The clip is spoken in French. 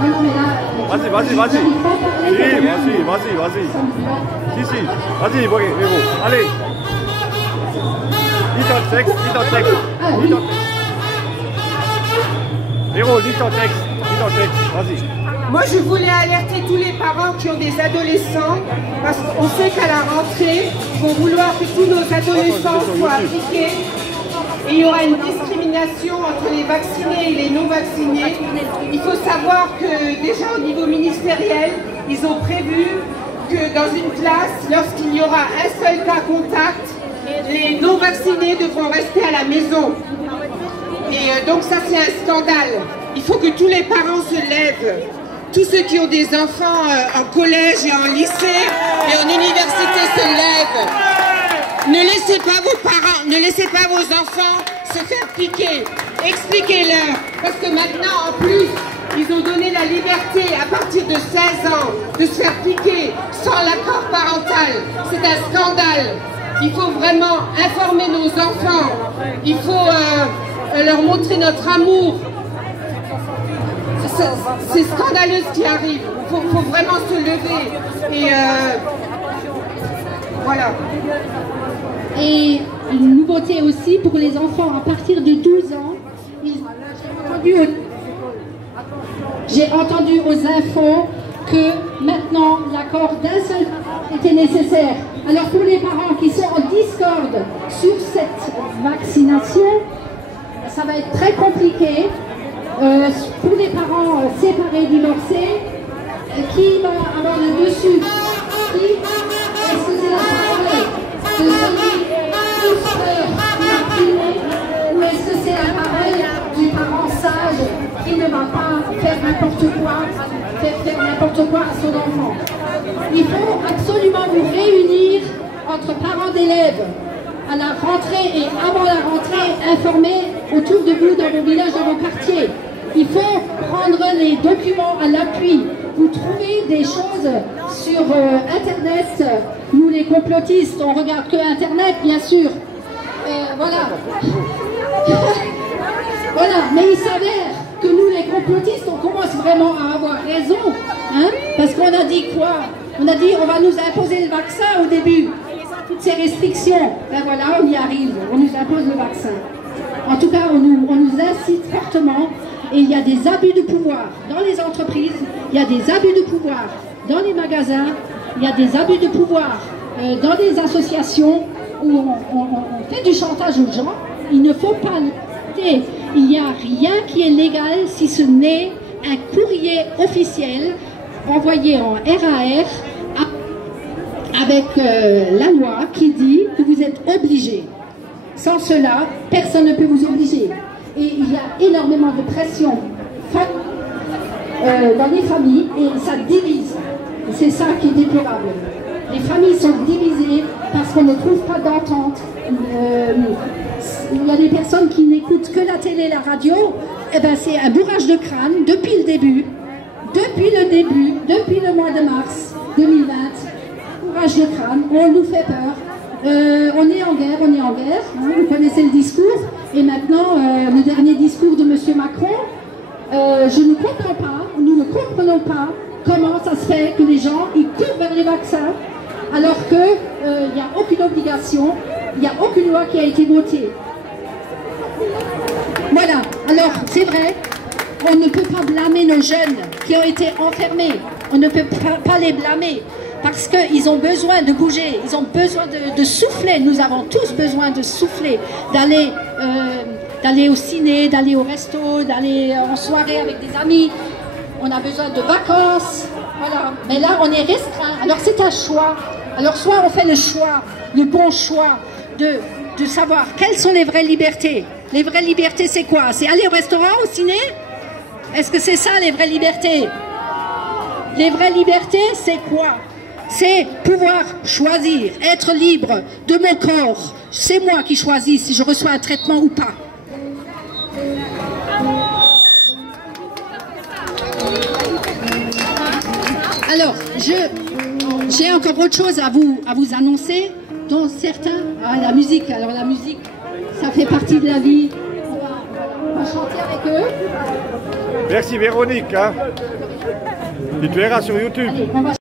Non, non, mais là... Vas-y, vas-y, vas-y. Oui, vas-y, vas-y, vas-y. Si, si. Vas-y, Boré, héros. Allez. Lis ton texte, lis ton texte. Lis ton texte. Héros, lis ton texte. Lis ton texte, vas-y. Moi, je voulais alerter tous les parents qui ont des adolescents, parce qu'on sait qu'à la rentrée, ils vont vouloir que tous nos adolescents soient appliqués. Et il y aura une discrimination entre les vaccinés et les non-vaccinés. Il faut savoir que déjà au niveau ministériel, ils ont prévu que dans une classe, lorsqu'il y aura un seul cas contact, les non-vaccinés devront rester à la maison. Et donc ça, c'est un scandale. Il faut que tous les parents se lèvent. Tous ceux qui ont des enfants en collège et en lycée et en université se lèvent. Ne laissez pas vos parents, ne laissez pas vos enfants se faire piquer. Expliquez-leur. Parce que maintenant, en plus, ils ont donné la liberté à partir de 16 ans de se faire piquer sans l'accord parental. C'est un scandale. Il faut vraiment informer nos enfants. Il faut leur montrer notre amour. C'est scandaleux ce qui arrive. Il faut vraiment se lever. Et voilà. Et une nouveauté aussi pour les enfants à partir de 12 ans. J'ai entendu aux infos que maintenant l'accord d'un seul parent était nécessaire. Alors pour les parents qui sont en discorde sur cette vaccination, ça va être très compliqué. Pour les parents séparés, divorcés, qui va avoir le dessus? Est-ce que c'est la parole de celui plus peur vacciné, ou est-ce que c'est la parole du parent sage qui ne va pas faire n'importe quoi à son enfant? Il faut absolument vous réunir entre parents d'élèves à la rentrée et avant la rentrée, informer autour de vous dans vos villages, dans vos quartiers. Il faut prendre les documents à l'appui. Vous trouvez des choses sur Internet. Nous, les complotistes, on regarde que Internet, bien sûr. Voilà. Voilà. Mais il s'avère que nous, les complotistes, on commence vraiment à avoir raison. Hein, parce qu'on a dit quoi? On a dit on va nous imposer le vaccin au début. Toutes ces restrictions. Ben voilà, on y arrive. On nous impose le vaccin. En tout cas, on nous incite fortement. Et il y a des abus de pouvoir dans les entreprises, il y a des abus de pouvoir dans les magasins, il y a des abus de pouvoir dans les associations où on fait du chantage aux gens. Il ne faut pas l'écouter. Il n'y a rien qui est légal si ce n'est un courrier officiel envoyé en RAR avec la loi qui dit que vous êtes obligé. Sans cela, personne ne peut vous obliger. Et il y a énormément de pression dans les familles et ça divise. C'est ça qui est déplorable. Les familles sont divisées parce qu'on ne trouve pas d'entente. Il y a des personnes qui n'écoutent que la télé et la radio. Eh ben, c'est un bourrage de crâne depuis le début, depuis le mois de mars 2020. Bourrage de crâne, on nous fait peur. On est en guerre, hein, vous connaissez le discours. Et maintenant, le dernier discours de M. Macron, je ne comprends pas, nous ne comprenons pas comment ça se fait que les gens ils courent vers les vaccins alors qu'il n'y a aucune obligation, il n'y a aucune loi qui a été votée. Voilà, alors c'est vrai, on ne peut pas blâmer nos jeunes qui ont été enfermés, on ne peut pas les blâmer. Parce qu'ils ont besoin de bouger, ils ont besoin de souffler. Nous avons tous besoin de souffler, d'aller au ciné, d'aller au resto, d'aller en soirée avec des amis. On a besoin de vacances, voilà. Mais là, on est restreint. Alors c'est un choix. Alors soit on fait le choix, le bon choix de savoir quelles sont les vraies libertés. Les vraies libertés, c'est quoi? C'est aller au restaurant, au ciné? Est-ce que c'est ça les vraies libertés? Les vraies libertés, c'est quoi? C'est pouvoir choisir, être libre de mon corps. C'est moi qui choisis si je reçois un traitement ou pas. Alors, j'ai encore autre chose à vous annoncer, dont certains... Ah, la musique, alors la musique, ça fait partie de la vie. va chanter avec eux. Merci Véronique. Hein. Tu te verras sur YouTube. Allez, on va